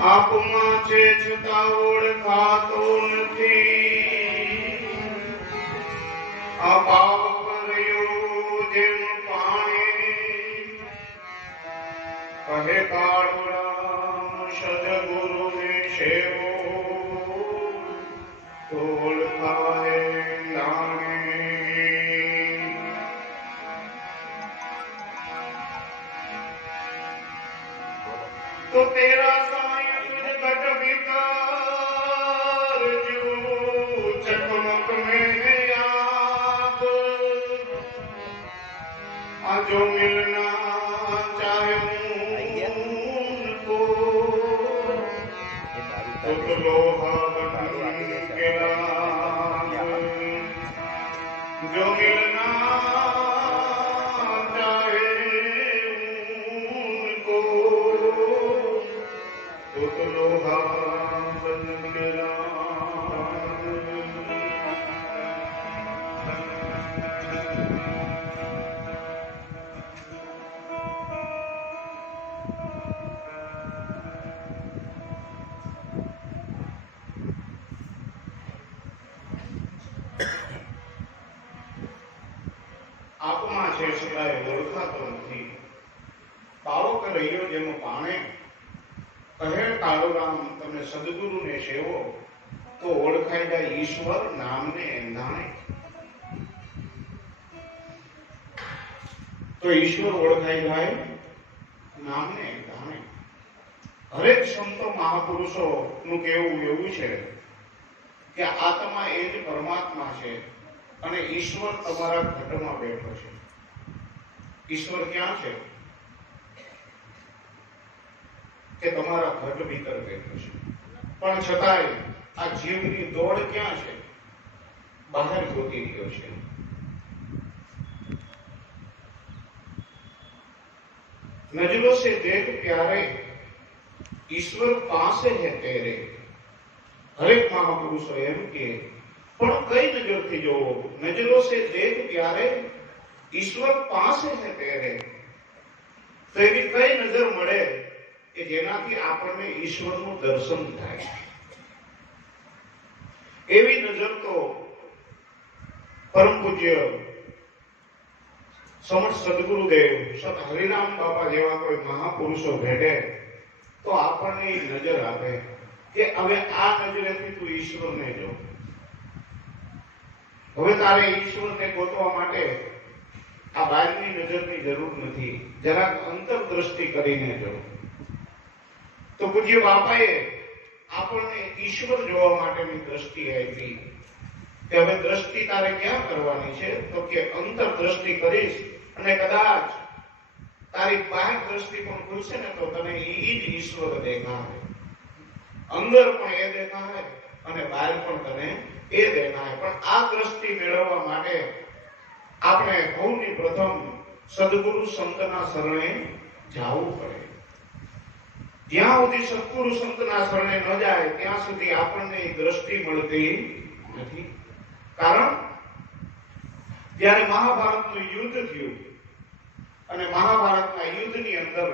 આપમાં છે છતાં ઓળખાતો નથી. આ પાપ કર્યો જેમ પાણી કહે કાળુરામ સદગુરુ ને સેવો તો ઓળખાય લાણી. તો તેરા घट भीतर जो चकमक में याद जो मिलना चाहे उनको तो लोहा बन गया. जो मिलना चाहे उनको तो लोहा बन गया. આપમાં છે સિવાય ઓળખાતો નથી. પાવક રહ્યો જેમ પાણે કહે કાળુરામ તમે સદગુરુને સેવો તો ઓળખાય જાય ઈશ્વર નામને એંધાણે. તો ઈશ્વર ઓળખાય જાય નામને એંધાણે. હરેક સંતો મહાપુરુષો નું કહેવું એવું છે કે આત્મા એ જ પરમાત્મા છે અને ઈશ્વર તમારા ઘટમાં બેઠો છે. ઈશ્વર ક્યાં છે? કે તમારા ઘટ ભીતર બેઠો છે. પણ છતાંય આ જીવની દોડ ક્યાં છે? બહાર ગોતી રહ્યો છે. નજરો સે દેખ પ્યારે ઈશ્વર પાસે હે તેરે. હરેક મહાપુરુષો એમ કે પણ કઈ નજરથી જોવો? નજરો સે દેખ પ્યારે ઈશ્વર પાસે હે તેરે. તો એવી કઈ નજર મળે કે જેનાથી આપણને ઈશ્વરનું દર્શન થાય? એવી નજર તો પરમ પૂજ્ય સમર્થ સદગુરુદેવ સત હરિરામ બાપા જેવા કોઈ મહાપુરુષો ભેટે તો આપણને નજર આપે કે હવે આ નજરેથી તું ઈશ્વરને જો. હવે તારે ઈશ્વરને ગોતવા માટે આ બહારની નજરની જરૂર નથી. જરાક અંતરદ્રષ્ટિ કરીને જો. તો પૂજ્ય બાપાએ આપણને ઈશ્વર જોવા માટેની દ્રષ્ટિ આપી કે હવે દ્રષ્ટિ તારે ક્યાં કરવાની છે? તો કે અંતરદ્રષ્ટિ કરીશ અને કદાચ તારી બાહ્ય દ્રષ્ટિ પણ ખુલશે ને તો તને ઈ જ ઈશ્વર દેખાય. અંદર પણ એ દેખાય અને બહાર પણ તને એ દેખાય. પણ આ દ્રષ્ટિ મેળવવા માટે આપણે સૌની પ્રથમ સદગુરુ સંતના શરણે જવું પડે. જ્યાં સુધી સદગુરુ સંતના શરણે ન જાય ત્યાં સુધી આપણને દ્રષ્ટિ મળતી નથી. કારણ જ્યારે મહાભારતનું યુદ્ધ થયું અને મહાભારતના યુદ્ધની અંદર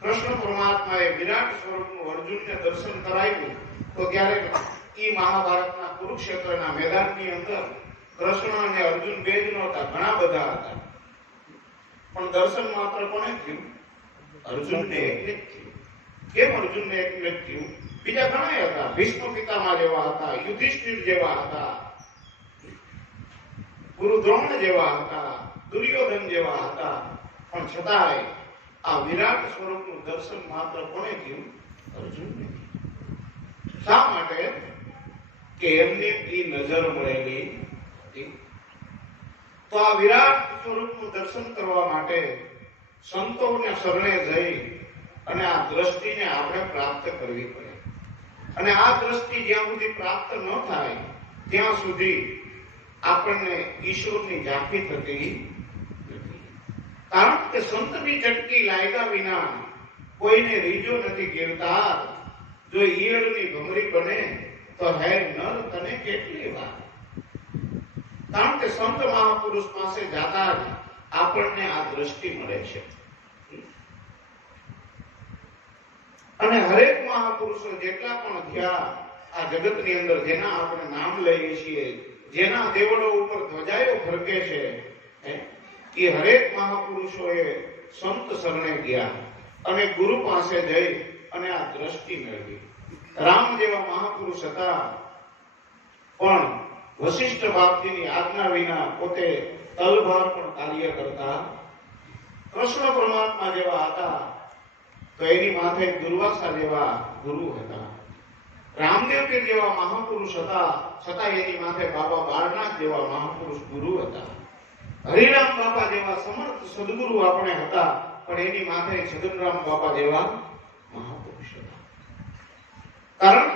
કૃષ્ણ પરમાત્માએ વિરાટ સ્વરૂપનું અર્જુનને દર્શન કરાવ્યું તો ત્યારે એ મહાભારતના કુરુક્ષેત્રના મેદાનની અંદર કૃષ્ણ અને અર્જુન બે જ નહોતા, ઘણા બધા હતા. પણ દર્શન માત્ર કોને થયું? અર્જુનને એકને જ થયું. કેમ અર્જુનને એકને જ થયું? બીજા ઘણા હતા. ભીષ્મ પિતામહ જેવા હતા, યુધિષ્ઠિર જેવા હતા, ગુરુ દ્રોણ જેવા હતા, દુર્યોધન જેવા હતા. પણ છતાંય આ વિરાટ સ્વરૂપનું દર્શન માત્ર કોને થયું? અર્જુનને. શા માટે? કે એમને એ નજર મળેલી હતી. તો આ વિરાટ સ્વરૂપનું દર્શન કરવા માટે સંતોને શરણે જઈ અને આ દ્રષ્ટિને આપણે પ્રાપ્ત કરવી પડે. અને આ દ્રષ્ટિ જ્યાં સુધી પ્રાપ્ત ન થાય ત્યાં સુધી આપણને ઈશ્વરની ઝાંખી થતી નથી. કારણ કે સંતની ચટકી લાગ્યા વિના કોઈને રીજો નથી કીર્તા. જો ઈયળની ભમરી બને તો હે નર તને કેટલી વાર. કારણ કે સંત મહાપુરુષ પાસે જાતા જ આપણને આ દ્રષ્ટિ મળે છે. અને હરેક મહાપુરુષો જેટલા પણ થયા આ જગતની અંદર, જેના આપણે નામ લઈએ છીએ, જેના દેવળો ઉપર ધ્વજાઓ ફરકે છે, એ હરેક મહાપુરુષોએ સંત શરણે ગયા અને ગુરુ પાસે જઈ અને આ દ્રષ્ટિ મેળવી. રામ જેવા મહાપુરુષ હતા, પણ વશિષ્ઠ બાપજીની આજ્ઞા વિના પોતે તલભાર પણ કાર્ય કરતા. કૃષ્ણ પરમાત્મા જેવા હતા તો એની માથે દુર્વાસા જેવા ગુરુ હતા. રામદેવપીર જેવા મહાપુરુષ હતા, છતાં એની માથે બાબા બાળનાથ જેવા મહાપુરુષ ગુરુ હતા. હરિરામ બાપા જેવા સમર્થ સદગુરુ આપણે હતા, પણ એની માથે છગનરામ બાપા જેવા મહાપુરુષ હતા. કારણ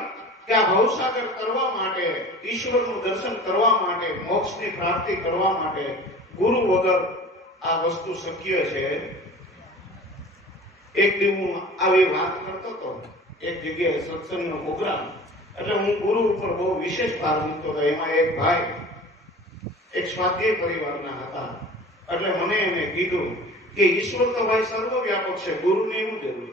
કે આ ભવસાગર કરવા માટે, ઈશ્વરનું દર્શન કરવા માટે, મોક્ષની પ્રાપ્તિ કરવા માટે ગુરુ વગર આ વસ્તુ શક્ય છે. એક દી હું આવી વાત કરતો હતો એક જગ્યાએ સત્સંગનો પ્રોગ્રામ, એટલે હું ગુરુ ઉપર બહુ વિશેષ ભાર મૂકતો હતો. એમાં એક ભાઈ એક સ્વાધ્યાય પરિવારના હતા, એટલે મને એને કીધું કે ઈશ્વર તો ભાઈ સર્વવ્યાપક છે, ગુરુની શું જરૂર?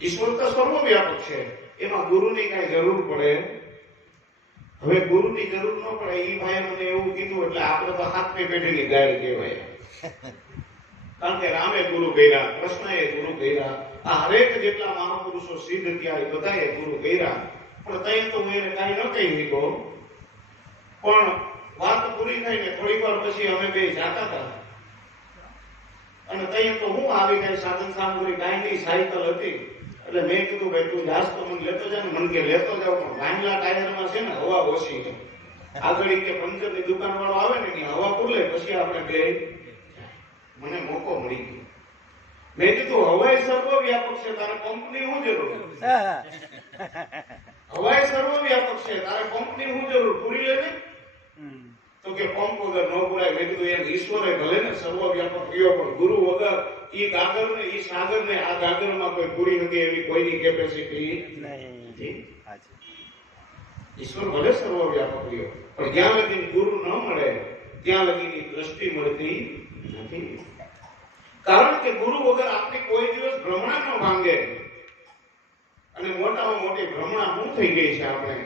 ઈશ્વર તો સર્વવ્યાપક છે, એમાં ગુરુની કઈ જરૂર પડે? હવે ગુરુની જરૂર ન પડે એ ભાઈ મને એવું કીધું, એટલે આપણે તો હાથની પેઢીની ગાય કહેવાય. કારણ કે રામે ગુરુ કર્યા, કૃષ્ણએ ગુરુ કર્યા, આ હરેક જેટલા મહાપુરુષો સિદ્ધ થયા એ બધાએ ગુરુ કર્યા. પણ ત્યાં તો હું એને કઈ ન કહી શીખો. પણ વાત પૂરી થઈને થોડીક વાર પછી અમે બે જાતા હતા, અને ત્યાં તો હું આવી કઈ સાધન સામગ્રી કાંઈ નહીં, સાયકલ હતી. એટલે મેં કીધું ભાઈ તું જાસ તો મને લેતો જા ને. મને કે લેતો જાવ, પણ વાંગલા ટાયરમાં છે ને હવા ઓછી છે. આગળ કે પંચરની દુકાન વાળો આવે ને હવા પૂરે પછી આપણે બે. મને મોકો મળી ગયો. મેં કીધું હવાઈ સર્વવ્યાપક છે, તારે પંપની શું જરૂર? હવાઈ સર્વવ્યાપક છે, તારે પંપની શું જરૂર? પૂરી લે ને. તો કે પંપ વગર ન પુરાય. મેં કીધું એમ ઈશ્વરે ભલે ને સર્વવ્યાપક રહ્યો, પણ ગુરુ વગર ઈ ગાગર ને ઈ સાગર ને આ ગાગરમાં કોઈ પૂરી નથી એવી કોઈની કેપેસિટી નથી. ઈશ્વર ભલે સર્વવ્યાપક રહ્યો, પણ જ્યાં લગી ગુરુ ન મળે ત્યાં લગીની દ્રષ્ટિ મળતી નથી. કારણ કે ગુરુ વગર આપણે કોઈ દિવસ ભ્રમણા ન ભાંગે. અને મોટામાં મોટી ભ્રમણા શું થઈ ગઈ છે? આપણે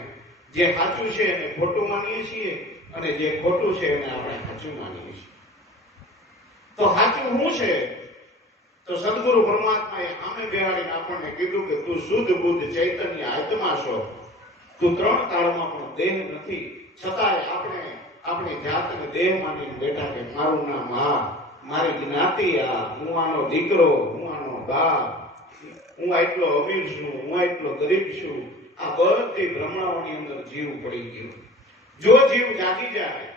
જે સાચું છે એને ખોટું માનીએ છીએ, અને જે ખોટું છે એને આપણે સાચું માનીએ છીએ. તો સાચું શું છે? તો સદગુરુ પરમાત્માએ આમે બેહાડીને આપણને કીધું કે તું શુદ્ધ બુદ્ધ ચૈતન્ય આત્મા છો. તું ત્રણ કાળમાં પણ દેહ નથી, છતાંય આપણે આપણી જાતને દેહ માનીને બેઠા કે મારું નામ આ, મારી જ્ઞાતિ આ, હું આનો દીકરો, હું આનો બાપ, હું આટલો અમીર છું, હું આટલો ગરીબ છું. આ બધી ભ્રમણાઓની અંદર જીવ પડી ગયો. જો જીવ જાગી જાય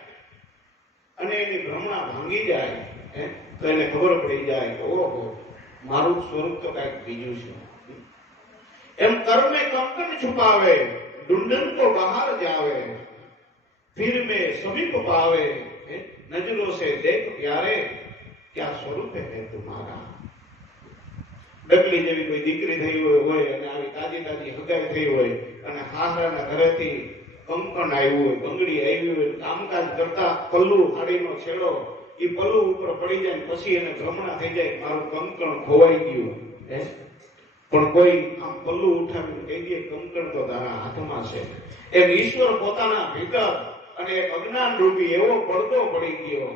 અને એની ભ્રમણા ભાંગી જાય તો એને ખબર પડી જાય કે ઓહો મારું સ્વરૂપ તો કઈક બીજું છે. એમ કર્મે કંકન છુપાવે, ढूंढन को बाहर जावे, फिर में समीप पावे, नजरों से देख प्यारे क्या स्वरूप है तुम्हारा. ડગલી જેવી કોઈ દીકરી થઈ હોય અને આવી તાજી તાજી હગાઈ થઈ હોય અને હાહરાના ઘરેથી કંકણ આવ્યું હોય, બંગડી આવી હોય, કામકાજ કરતા પલ્લુ હાડીનો છેડો એ પલ્લુ ઉપર પડી જાય પછી એને ભ્રમણા થઈ જાય મારું કંકણ ખોવાઈ ગયું. પણ કોઈ આમ પલ્લુ ઉઠાવીને કહી દે કંકણ તો તારા હાથમાં છે. એમ ઈશ્વર પોતાના ભીતર અને એક અજ્ઞાન રૂપી એવો પડદો પડી ગયો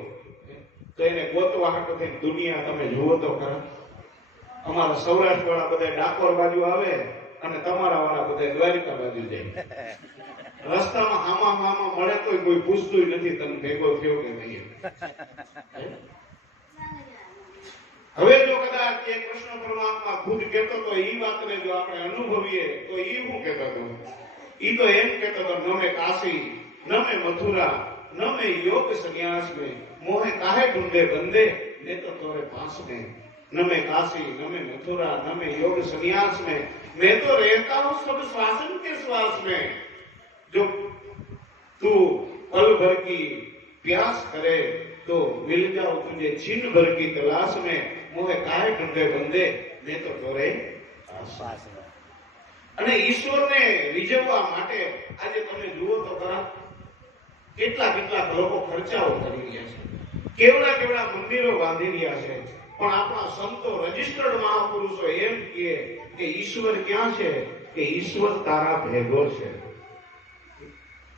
તો એને ગોતવા હાટો થઈને દુનિયા તમે જુઓ તો ખરા. અમારા સૌરાષ્ટ્ર વાળા બધા ડાકોર બાજુ આવે અને તમારા વાળા બધા દ્વારિકા બાજુ જાય. રસ્તામાં હામા હામા મળે તો કોઈ પૂછતું નથી તમે ભેગો થયો કે નહીં. હવે જો કદાચ એ કૃષ્ણ પરમાત્મા ખુદ કહેતો તો એ વાતને જો આપણે અનુભવીએ તો એ શું કહેતો હતો? એ તો એમ કહેતો હતો ન મેં કાશી ન મેં મથુરા ન મેં યોગ સંન્યાસ में मोहे काहे ढूंढे बंदे ने तो तोरे पास में. न मैं काशी न मैं मथुरा न मैं योग संन्यास में, मैं तो रहता हूँ सब श्वासन के श्वास में. जो तू पल भर की प्यास करे तो मिल जाओ तुझे छीन भर की तलाश में, मोहे काहे ढूंढे बंदे मैं तो तोरे पास में. અને ઈશ્વરને રીઝવવા માટે આજે તમે જુઓ તો ખરા કેટલા કેટલા લોકો ખર્ચાઓ કરી રહ્યા છે, કેવડા કેવડા મંદિરો બાંધી રહ્યા છે, પણ આપણા સંતો રજિસ્ટર્ડ મહાપુરુષો એમ કહે કે ઈશ્વર ક્યાં છે? કે ઈશ્વર તારા ભેગો છે.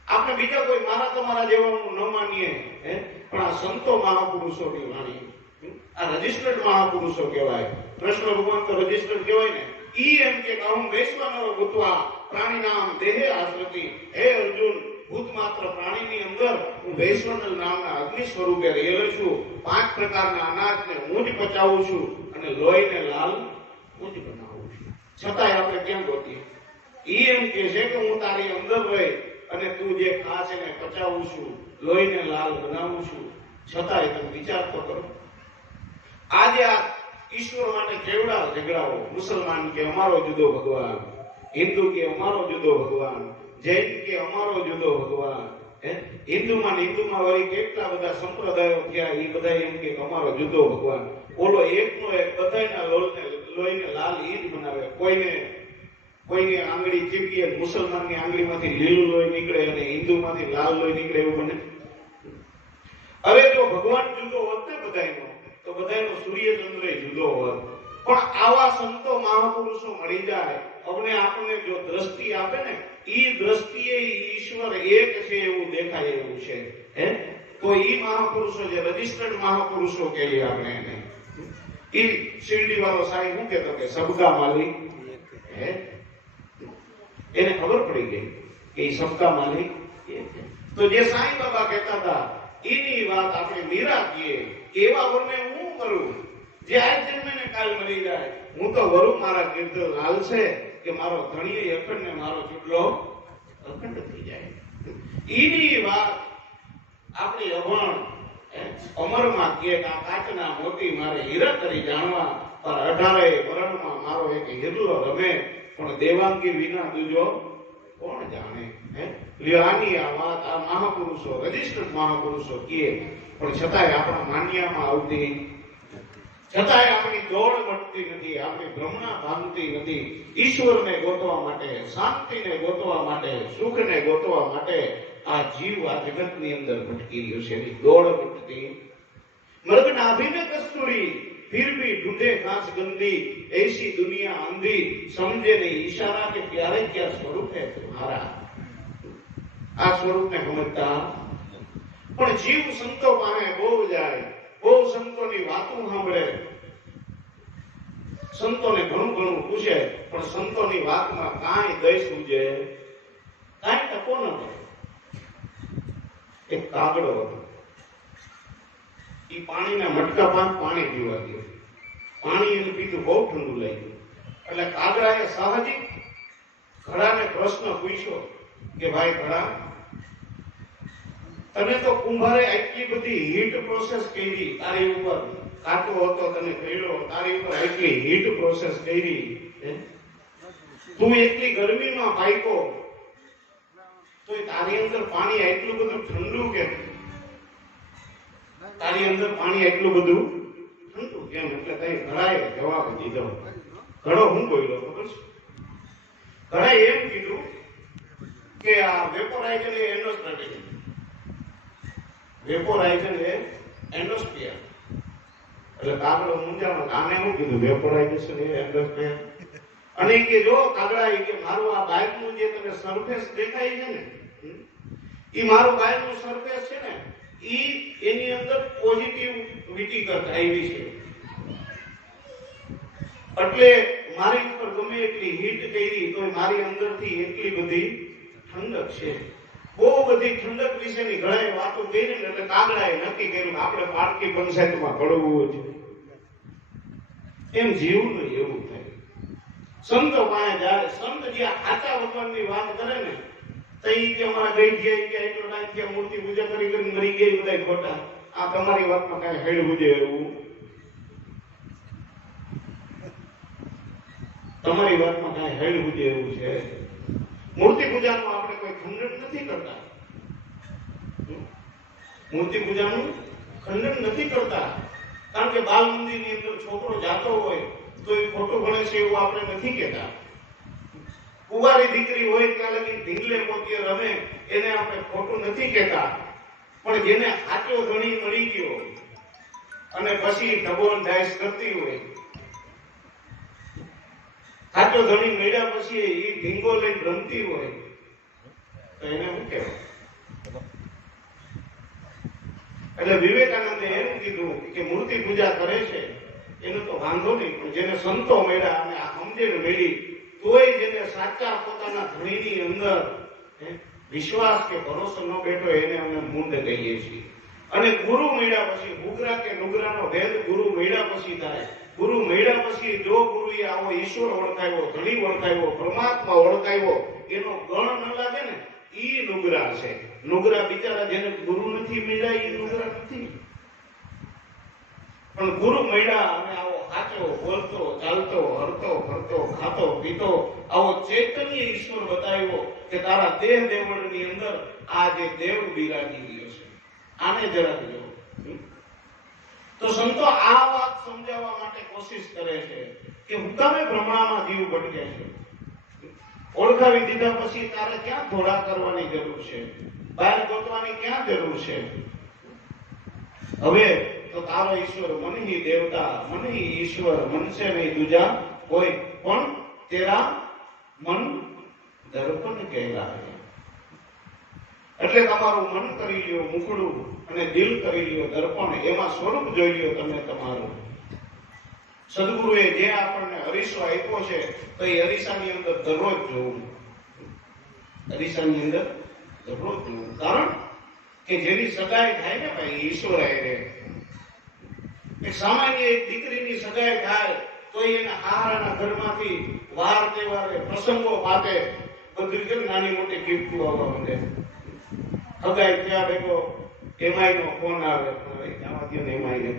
આપણે બીજા કોઈ મારા તમારા જેવાનું ન માનીએ, પણ આ સંતો મહાપુરુષોની વાણી, આ રજિસ્ટર્ડ મહાપુરુષો કહેવાય. કૃષ્ણ ભગવાન તો રજિસ્ટર્ડ કહેવાય ને. ઈ એમ કે અહમ વૈશ્વાનરો ભૂતવા પ્રાણીનામ દેહે આશ્રતિ. હે અર્જુન, ભૂત માત્ર પ્રાણીની અંદર હું વૈશ્વાનર નામના અગ્નિ સ્વરૂપે રહેલો છું. 5 પ્રકારના અનાજને હું જ પચાવું છું અને લોહીને લાલ હું જ બનાવું છું. છતાંય આપણે કેમ ગોતીએ? ઈ એમ કે છે કે હું તારી અંદર રહી અને તું જે ખાસ એને પચાવું છું, લોહીને લાલ બનાવું છું. છતાંય તમે વિચાર તો કરો. આજે આ ઈશ્વર માટે કેવડા ઝઘડાઓ. મુસલમાન કે અમારો જુદો ભગવાન, હિન્દુ કે અમારો જુદો ભગવાન, જૈન કે અમારો જુદો ભગવાન. હિન્દુમાં વળી કેટલા બધા સંપ્રદાયો થયા, એ બધા એમ કે અમારો જુદો ભગવાન. ઓલો એકનો એક બધાના લોહીને લાલ ઈ જ બનાવે. કોઈને આંગળી ચીપીએ, મુસલમાનની આંગળીમાંથી લીલું લોહી નીકળે અને હિન્દુમાંથી લાલ લોહી નીકળે, એવું બને? હવે જો ભગવાન જુદો હોત ને બધાનો, તો બધાનો સૂર્યચંદ્ર જુદો હોત. પણ આવા સંતો મહાપુરુષો મળી જાય, આપણને જો દ્રષ્ટિ આપે ને, ઈ દ્રષ્ટિએ ઈશ્વર એક છે એવું દેખાય એવું છે. તો ઈ મહાપુરુષો જે રજિસ્ટર્ડ મહાપુરુષો કહીએ આપણે એને, ઈ શિરડી વાળો સાહેબ શું કહેતો કે સબકા માલિક, એને ખબર પડી ગઈ કે ઈ સબકા માલિક. તો જે સાંઈ બાબા કહેતા હતા એની વાત આપણે મીરા કહીએ. એવા વરને હું કરું જે આજ જન્મે ને કાલ મરી જાય. હું તો વરુ મારા કીર્તન લાલ છે કે મારો ધણીય અખંડ ને મારો ચૂડલો અખંડ થઈ જાય. એની વાત આપણી અભણ અમરમાં કે આ કાચના મોતી મારે હીરા કરી જાણવા, પર 18 વરણમાં મારો એક હિરલો રમે, પણ દેવાંગી વિના દૂજો કોણ જાણે. આની આ વાત આ મહાપુરુષો રજિસ્ટર્ડ મહાપુરુષો કહે, પણ છતાંય આપણા માન્યામાં આવતી, છતાંય આપણી દોડ મળતી નથી, આપણી ભ્રમણા ભાંગતી નથી. ઈશ્વરને ગોતવા માટે, શાંતિને ગોતવા માટે, સુખને ગોતવા માટે આ જીવ આ જગતની અંદર ભટકી રહ્યો છે. એની દોડ ભટકી. મર્ગ નાભિને કસ્તુરી फिर भी ढूंढे घास गंदी, ऐसी दुनिया अंधी, समझे नहीं इशारा के प्यारे क्या स्वरूप है तुम्हारा. આ સ્વરૂપને સમજતા પણ જીવ સંતો પાસે બહુ જાય, બહુ સંતોની વાતો સાંભળે, સંતોને ઘણું ઘણું પૂછે, પણ સંતોની વાતમાં કાંઈ દઈ સૂજે, કાંઈ ટકો ન મળે. એક કાગડો હતો, ઈ પાણીના મટકા પાસે પાણી પીવા ગયો. પાણી એને પીધું, બહુ ઠંડુ લાગ્યું. એટલે કાગડાએ સાહજિક ઘડાને પ્રશ્ન પૂછ્યો કે ભાઈ ઘડા, તને તો કુંભારે આટલી બધી હીટ પ્રોસેસ કરી, તારી ઉપર કાચો હતો તને કર્યો, તારી ઉપર આટલી હીટ પ્રોસેસ કરી, તું એટલી ગરમીમાં પાક્યો, તો તારી અંદર પાણી આટલું બધું ઠંડુ કેમ? તારી અંદર પાણી એટલું બધું ઠંડુ કેમ? એટલે તઈ ઘડાએ જવાબ દીધો. ઘડો હું બોલ્યો ખબર છે? ઘડાએ એમ કીધું કે આ વેપોરાઇઝર એ એન્ડોસ્ટ્રેટિક, વેપોરાઇઝર એ એન્ડોસ્ફિયર. એટલે કાગડો મૂંઝાણો, આને શું કીધું? વેપોરાઇઝેશન એ એન્ડોસ્ફિયર. અને કે જો કાગડા, કે મારું આ બાઇકનું જે તને સરફેસ દેખાય છે ને, ઈ મારું બાઇકનું સરફેસ છે ને, ઈ એની અંદર પોઝિટિવિટી કરતા આવી છે. એટલે મારી ઉપર ગમે એટલી હીટ કરી તો મારી અંદરથી એટલી બધી ઠંડક છે. બહુ બધી ઠંડક વિશેની ઘણાય વાતો કરી ને, એટલે કાગડાએ નક્કી કર્યું કે આપણે પાટકી પંચાયતમાં ઘડવું છે. એમ જીવનું એવું થાય. સંતો પાસે જાય, સંત જે સાચા ભગવાનની વાત કરે ને, તઈ કે અમારા ગઈ ગયા કે એટલો ટાઈમ કે મૂર્તિ પૂજા કરી કરી મરી ગઈ, બધા ખોટા. આ તમારી વાતમાં કઈ હેડવું છે એવું? તમારી વાતમાં કઈ હેડવું છે એવું છે? મૂર્તિ પૂજાનું આપણે કોઈ ખંડન નથી કરતા. મૂર્તિ પૂજાનું ખંડન નથી કરતા, કારણ કે બાલ મંદિરની અંદર છોકરો જાતો હોય તો એ ખોટું ગણે છે એવું આપણે નથી કહેતા. કુંવારી દીકરી હોય ત્યાં લગી ઢીંગલે પોતે રમે, એને આપણે ખોટું નથી કહેતા. પણ જેને સાચો ધણી મળી ગયો અને પછી ઢબોન ડાયસ કરતી હોય, ખાટો ધણી મળ્યા પછી એ ઢીંગો લઈને રમતી હોય, તો એને શું કહેવાય? એટલે વિવેકાનંદે એમ કીધું કે મૂર્તિ પૂજા કરે છે એનો તો વાંધો નહીં, પણ જેને સંતો મળ્યા અને આ સમજણ મળી તોય જેને સાચા પોતાના ધણીની અંદર વિશ્વાસ કે ભરોસો ન બેઠો એને અમે મૂંડ કહીએ છીએ. અને ગુરુ મળ્યા પછી ઉગ્રા કે નુગરાનો ભેદ ગુરુ મળ્યા પછી થાય. ગુરુ મળ્યા પછી જો ગુરુએ આવો ઈશ્વર ઓળખાયો, ધણી ઓળખાયો, પરમાત્મા ઓળખાયો, એનો ગણ ન લાગે ને, ઈ નુગરા છે. નુગરા બિચારા જેને ગુરુ નથી મળ્યા એ નુગરા નથી. પણ ગુરુ મળ્યા અને આવો સાચો બોલતો, ચાલતો, હરતો, ફરતો, ખાતો, પીતો આવો ચૈતન્ય ઈશ્વર બતાવ્યો કે તારા દેહ દેવળની અંદર આ જે દેવ બિરાજી ગયો છે, આને જરાક જો. તો સંતો આ વાત સમજાવવા માટે કોશિશ કરે છે કે હું કામે ભ્રમણામાં જીવ ભટકે છે. ઓળખાવી દીધા પછી તારે ક્યાં થોડા કરવાની જરૂર છે, બહાર ગોતવાની ક્યાં જરૂર છે? હવે તો તારો ઈશ્વર મન હી દેવતા, મન હી ઈશ્વર, મન સે નહીં દૂજા કોઈ, પણ તેરા મન દર્પણ કહેલાય. એટલે તમારું મન કરી લ્યો મુખડું અને દિલ કરી લ્યો દર્પણ, એમાં સ્વરૂપ જોઈ લ્યો તમે તમારું. સદગુરુએ જે આપણને અરીસો આપ્યો છે તો એ અરીસાની અંદર દરરોજ જોવું, અરીસાની અંદર દરરોજ જોવું. કારણ કે જેની સગાઈ થાય ને ભાઈ ઈશ્વર આયરે, સામાન્ય એક દીકરીની સગાઈ થાય તો એને હારાના ઘરમાંથી વાર તહેવારે પ્રસંગો માટે બધી જ નાની મોટી ગિફ્ટ આવવા માંડે. સગાઈ ત્યાં ભેગો એમાંય નો ફોન આવે, એમાંય ને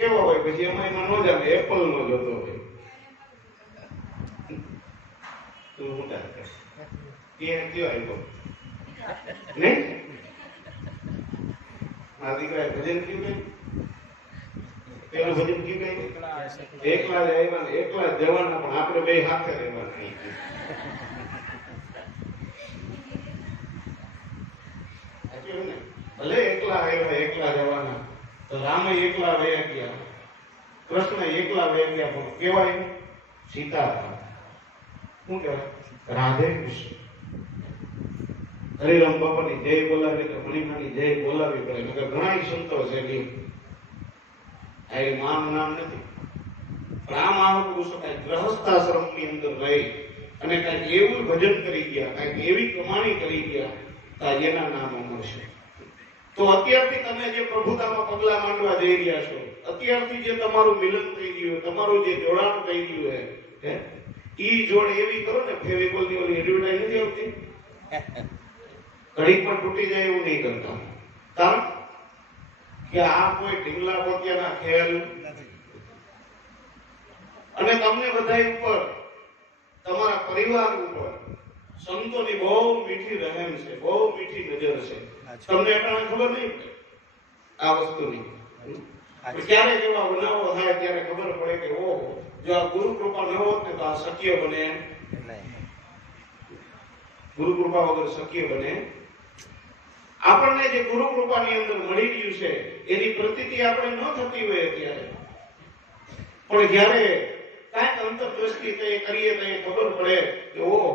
કેવો હોય, પછી એમાં નો જાણે એપલ નો જોતો હોય. તું મોટા કયો આવ્યો નહીં? મારા દીકરા ભજન કયું કઈ? પેલું ભજન કયું કઈ? એકલા જ આવ્યા, એકલા જ જવાના, પણ આપણે બે સાથે રહેવાના. ભલે એકલા આવ્યા એકલા જવાના, તો રામે એકલા વયા ગયા, કૃષ્ણ એકલા વયા ગયા, પણ કેવાય સીતા શું કહેવાય? રાધે કૃષ્ણ. હરિરામ બાપાની જય બોલાવી કે મણિમાની જય બોલાવી પડે. નકર ઘણા સંતો છે કે આ માનું નામ નથી, પણ આ મહાપુરુષો કઈ ગ્રહસ્થાશ્રમ ની અંદર રહી અને કઈક એવું ભજન કરી ગયા, કઈક એવી કમાણી કરી ગયા, તો એના નામ મળશે. તો અત્યારથી તમે જે પ્રભુતામાં પગલા માંડવા જઈ રહ્યા છો, અત્યારથી જે તમારું મિલન થઈ ગયું, તમારું જે જોડાણ થઈ ગયું હે, ઈ જોડ એવી કરો ને, ફેવિકોલ ની ઓલી એડવર્ટાઈઝ નથી આવતી, ઘડી પણ તૂટી જાય એવું નહીં કરતા. કારણ કે આ કોઈ ઢીંગલા પોતિયાના ખેલ નથી. અને તમને બધા ઉપર, તમારા પરિવાર ઉપર સંતોની બહુ મીઠી રહેમ છે, બહુ મીઠી નજર છે. તમને એટલા ખબર નહીં આ વસ્તુની. ક્યારેક એવા બનાવો થાય ત્યારે ખબર પડે કે ઓહો, જો આ ગુરુ કૃપા ન હોત ને તો આ શક્ય બને નહીં. ગુરુ કૃપા વગર શક્ય બને. આપણને જે ગુરુ કૃપાની અંદર મળી રહ્યું છે એની પ્રતીતિ આપણે ન થતી હોય અત્યારે, પણ જ્યારે કાંઈક અંતરદ્રષ્ટિ કરીએ તો ખબર પડે કે ઓહો,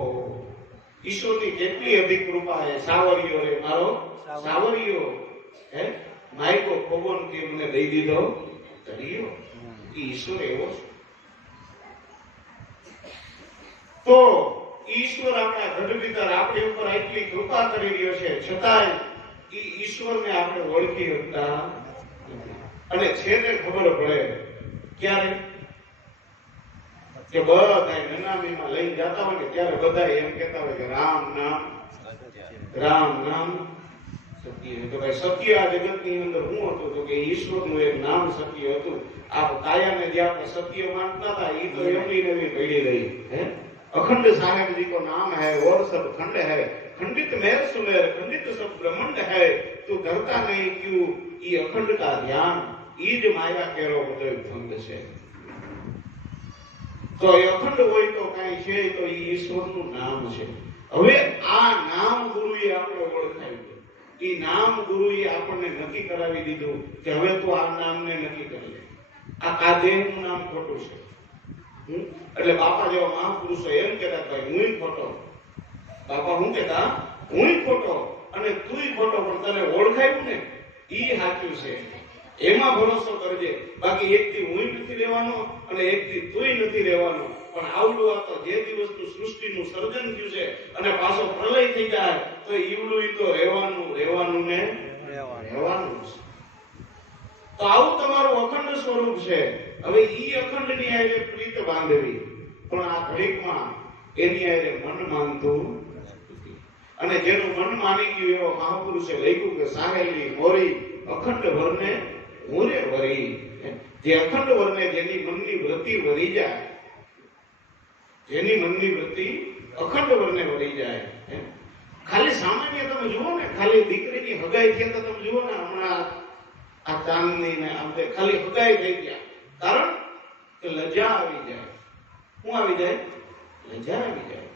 ઈશ્વરની કેટલી અધિક કૃપા છે. સાવરિયો રે મારો સાવરિયો, હે માયકો પવન કે મને દઈ દીધો તરીયો, ઈશ્વર એવો છે. તો ઈશ્વર આપણા ઘટ ભીતર આપણી ઉપર આટલી કૃપા કરી રહ્યો છે, છતાંય ઈશ્વરને આપણે ઓળખી શકતા અને છેલ્લે ખબર પડે ક્યારે કે બધા નનામીમાં લઈને જતા હોય ને ત્યારે બધા એમ કહેતા હોય કે રામ નામ સત્ય. તો ભાઈ સત્ય આ જગતની અંદર શું હતું? તો કે ઈશ્વરનું એક નામ સત્ય હતું. આ કાયાને જે આપણે સત્ય માનતા હતા એ તો એમની નવી પડી રહી. अखंड साहेब जी को नाम है और सब खंड है, खंडित मेर सुमेर खंडित सब ब्रह्मांड है, तू करता नहीं क्यों ये अखंड का ध्यान, ईज माया केरो બધો ભંગ છે. તો એ અખંડ હોય તો કઈ છે તો એ ઈશ્વરનું નામ છે. હવે આ નામ ગુરુએ આપણે ઓળખાવ્યું. એ નામ ગુરુએ આપણને નક્કી કરાવી દીધું કે હવે તું આ નામને નક્કી કરી લે. આ કાદેહનું નામ ખોટું છે. એટલે બાપા જેવા મહાપુરુષો એમ કહેતા ભાઈ હું ખોટો. બાપા હું કહેતા હું ખોટો અને તુંય ખોટો, પણ તને ઓળખાયું ને ઈ સાચું છે. એમાં ભરોસો કરજે. બાકી એકથી હું નથી રહેવાનો અને એકથી તુંય નથી રહેવાનો. પણ આવડું આ તો જે દિવસનું સૃષ્ટિનું સર્જન થયું છે અને પાછો પ્રલય થઈ જાય તો ઈવડું ઈ તો રહેવાનું ને રહેવાનું છે. તો આવું તમારું અખંડ સ્વરૂપ છે. હવે ઈ અખંડ ની આરે પ્રીત બાંધવી, પણ આ ઘડીકમાં એની આરે મન માનતું નથી. અને જેનું મન માની ગયું એવો મહાપુરુષે લખ્યું કે સાહેલી મોરી અખંડ વરને મોરે વરી. જે અખંડ વરને જેની મનની વૃત્તિ વરી જાય, જેની મનની વૃત્તિ અખંડ વરને વરી જાય. ખાલી સામાન્ય તમે જુઓ ને, ખાલી દીકરીની હગાઈ થઈ તો તમે જુઓ ને, હમણાં આ ચાંદની ને આમ ખાલી હગાઈ થઈ ગયા. કારણ કે લજા આવી જાય. શું આવી જાય? લજા આવી જાય.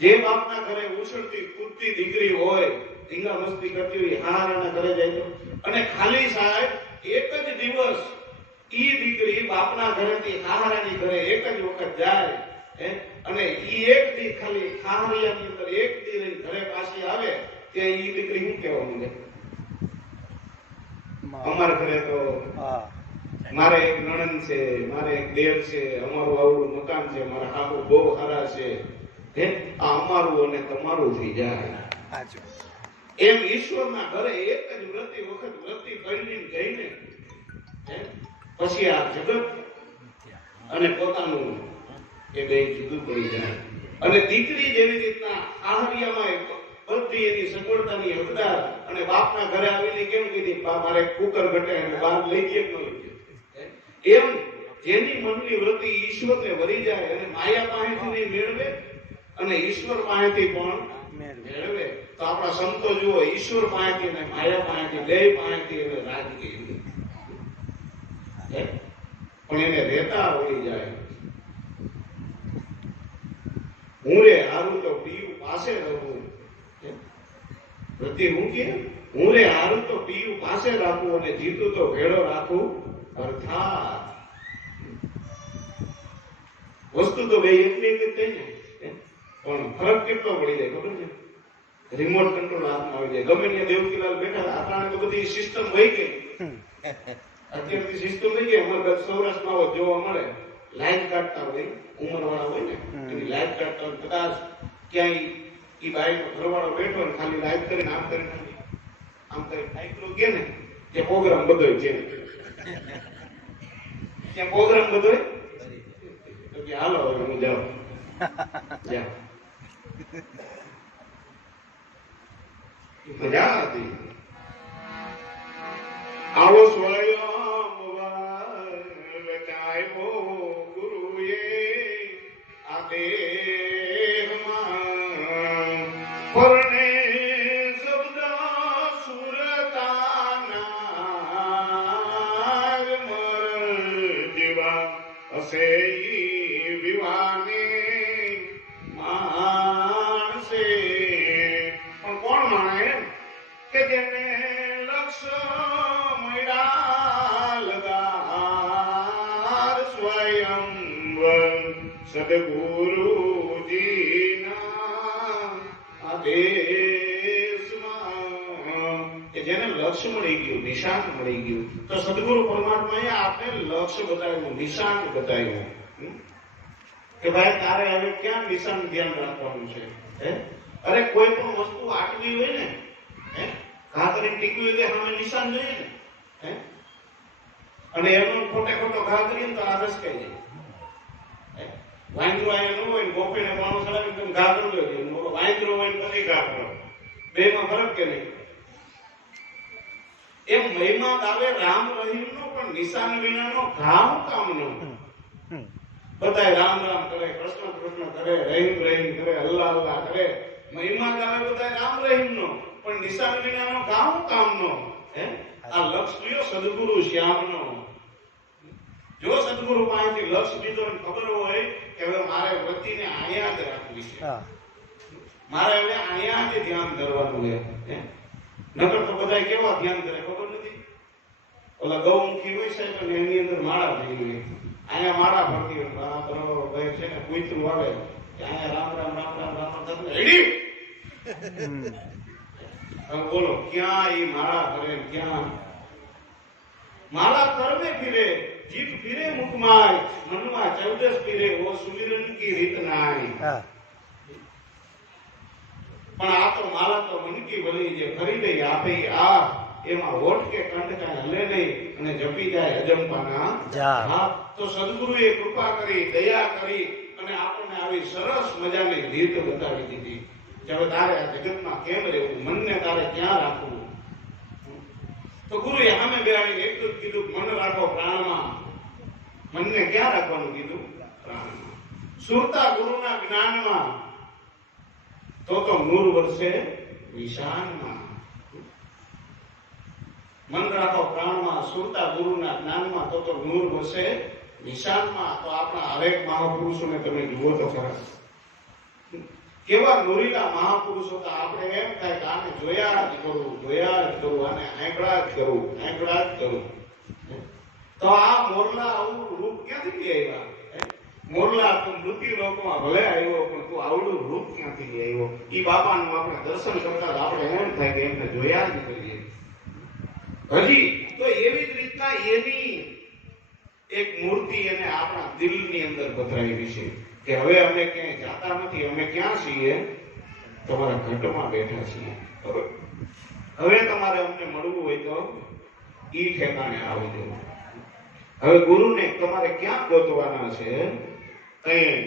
જે બાપના ઘરે ઉછળતી કૂદતી દીકરી હોય, ધીંગા મસ્તી કરતી હોય, હારાના ઘરે જાય તો, અને ખાલી સાહેબ એક જ દિવસ ઈ દીકરી બાપના ઘરેથી હારાની ઘરે એક જ વખત જાય, અને ઈ એક દી ખાલી ખાહરિયાની અંદર એક દી રહીને ઘરે પાછી આવે કે ઈ દીકરી શું કહેવા માંગે? અમારા ઘરે તો મારે એક નણંદ છે, મારે એક દેર છે, અમારું આવડું મકાન છે, મારા હાહુ બહુ સારા છે, આ અમારું અને તમારું થઈ જાય. એમ ઈશ્વરના ઘરે એક જ વખત વ્રતિ કરીને જઈને પછી આ જગત અને પોતાનું એ બે જુદું પડી જાય. અને દીકરી જેવી રીતના આહરિયામાં બધી એની સગવડતાની હકદાર અને બાપના ઘરે આવેલી કેમ કીધી મારે કુકર ઘટે અને બહાર લઈ ગયે ન લઈ ગયે, એમ જેની મનની વૃત્તિ ઈશ્વરને વરી જાય અને માયા પાસેથી મેળવે અને ઈશ્વર પાસેથી પણ મેળવે. તો આપણા સંતો જુઓ, ઈશ્વર પાસેથી અને માયા પાસેથી બે પાસેથી એને રાજગીરી, પણ એને રહેતા આવડી જાય. હું રે હારું તો પીયું પાસે રહું, પ્રતિ હું કે હું રે હારું તો પીયું પાસે રાખું અને જીતું તો ભેળો રાખું. અર્થાત વસ્તુ તો બે એટલી જ થઈ ને, પણ ફરક કેટલો પડી જાય ખબર છે? રિમોટ કંટ્રોલ હાથમાં આવી જાય. ગમે ત્યાં દેવકીલાલ બેઠા આપણાને તો બધી સિસ્ટમ વહી ગઈ. અત્યારથી સિસ્ટમ થઈ ગઈ. અમારે સૌરાષ્ટ્રમાં જોવા મળે, લાઈટ કાઢતા હોય, ઉંમરવાળા હોય ને, એની લાઈટ કાઢતા હોય, કદાચ ક્યાંય ઈ બાઈકનો ઘરવાળો બેઠો ને ખાલી લાઈટ કરીને આમ કરીને આટલું કે ને કે પ્રોગ્રામ બધોય છે, ત્યાં પ્રોગ્રામ બધોય તો કે હાલો હવે હું જાઉં. મજા હતી. આવો સ્વયં રચાયો ગુરુએ આ દેહમાં, પરણે શબ્દ સુરતાના મર જેવા હશે વિવાને માણસે. પણ કોણ માણે? એમ કે જેને લક્ષ્ય મળ્યા લગાર સ્વયં સદગુરુજીના આદેશમાં, કે જેને લક્ષ્ય મળી ગયું, નિશાન મળી ગયું. તો સદગુરુ પરમાત્માએ આપણે લક્ષ્ય બતાવ્યું, નિશાન બતાવ્યું કે ભાઈ તારે હવે ક્યાં નિશાન ધ્યાન રાખવાનું છે. અરે કોઈ પણ વસ્તુ આટવી હોય ને, ઘા કરીને ટીકવી હોય તો સામે નિશાન જોઈએ ને, અને એનો ખોટે ખોટો ઘા કરીને તો આદર્શ કઈ જાય. વાંદરો અહીંયા ન હોય ને ગોપીને પાણો ચડાવીને તમે ઘા કરી લો, વાંદરો હોય ને પછી ઘા કરો, બે માં ફરક કે નહીં? એમ મહિમા ગાવે રામ રહીમ નો, પણ નિશાન વિનાનો ઘા હું કામનો? બધા રામ રામ કરે, કૃષ્ણ કૃષ્ણ કરે, રહીમ રહીમ કરે, અલ્લાહ અલ્લાહ કરે, મહિમા ગાવે બધા રામ રહીમ નો, પણ નિશાન વિનાનો ઘા હું કામનો? આ લક્ષ્ય સદગુરુ શ્યામનો. જો સદગુરુ પાસેથી લક્ષ્ય લીધો ને ખબર હોય કે હવે મારે વૃત્તિને અહીંયા જ રાખવી છે, મારે હવે અહીંયા જ ધ્યાન કરવાનું છે, નકર તો બધા કેવા ધ્યાન કરે ખબર નથી? ઓલા ગૌમુખી હોય સાહેબ અને એની અંદર માળા થઈ ગઈ, અહીંયા માળા ફરતી હોય, ભાઈ છે ને કૂતરું આવે કે અહીંયા રામ રામ રામ રામ રામ રામ થતું રેડી. હવે બોલો ક્યાં એ માળા કરે, ક્યાં માળા કરવે ફિરે, જીભ ફિરે મુખમાં, મનમાં ચૌદસ ફિરે, ઓ સુમિરન કી રીત નાય. પણ આ તો માળા તો મનકી બની જે ખરીદે આપે આ, એમાં હોઠ કે કંઠ કાંઈ હલે નહીં અને જપી જાય અજંપાના હાથ. તો સદગુરુએ કૃપા કરી, દયા કરી અને આપણને આવી સરસ મજાની રીત બતાવી દીધી કે હવે તારે આ જગતમાં કેમ રહેવું, મનને તારે ક્યાં રાખવું. તો ગુરુએ સામે બેહાડીને એટલું જ કીધું, મન રાખો પ્રાણમાં. મનને ક્યાં રાખવાનું કીધું? પ્રાણમાં. સુરતા ગુરુના જ્ઞાનમાં, તો 100 વર્ષે વિશાનમાં. મન રાખો પ્રાણમાં, સુરતા ગુરુના જ્ઞાનમાં, તો 100 વર્ષે નિશાનમાં. તો આપણા હરેક મહાપુરુષોને તમે જુઓ તો ખરા, કેવા નુરીલા મહાપુરુષો હતા. આપણે એમ થાય કે આને જોયા જ કરું, જોયા જ કરું, આને આંકડા જ કરું, આંકડા જ કરું. તો આ મોરલા આવું રૂપ ક્યાંથી લઈ આવ્યા? મોરલા તું મૃત્યુ લોકમાં ભલે આવ્યો, પણ તું આવડું રૂપ ક્યાંથી લઈ આવ્યો? ઈ બાપાનું આપણે દર્શન કરતા આપણે એમ થાય કે એમને જોયા જ કરીએ. હજી તો એવી જ રીતના એની એક મૂર્તિ એને આપણા દિલની અંદર પધરાવી છે કે હવે અમે ક્યાંય જાતા નથી, અમે ક્યાં છીએ? તમારા ઘટમાં બેઠા છીએ. હવે તમારે અમને મળવું હોય તો ઈ ઠેકાણે આવી જવું. હવે ગુરુને તમારે ક્યાં ગોતવાના છે? અહીં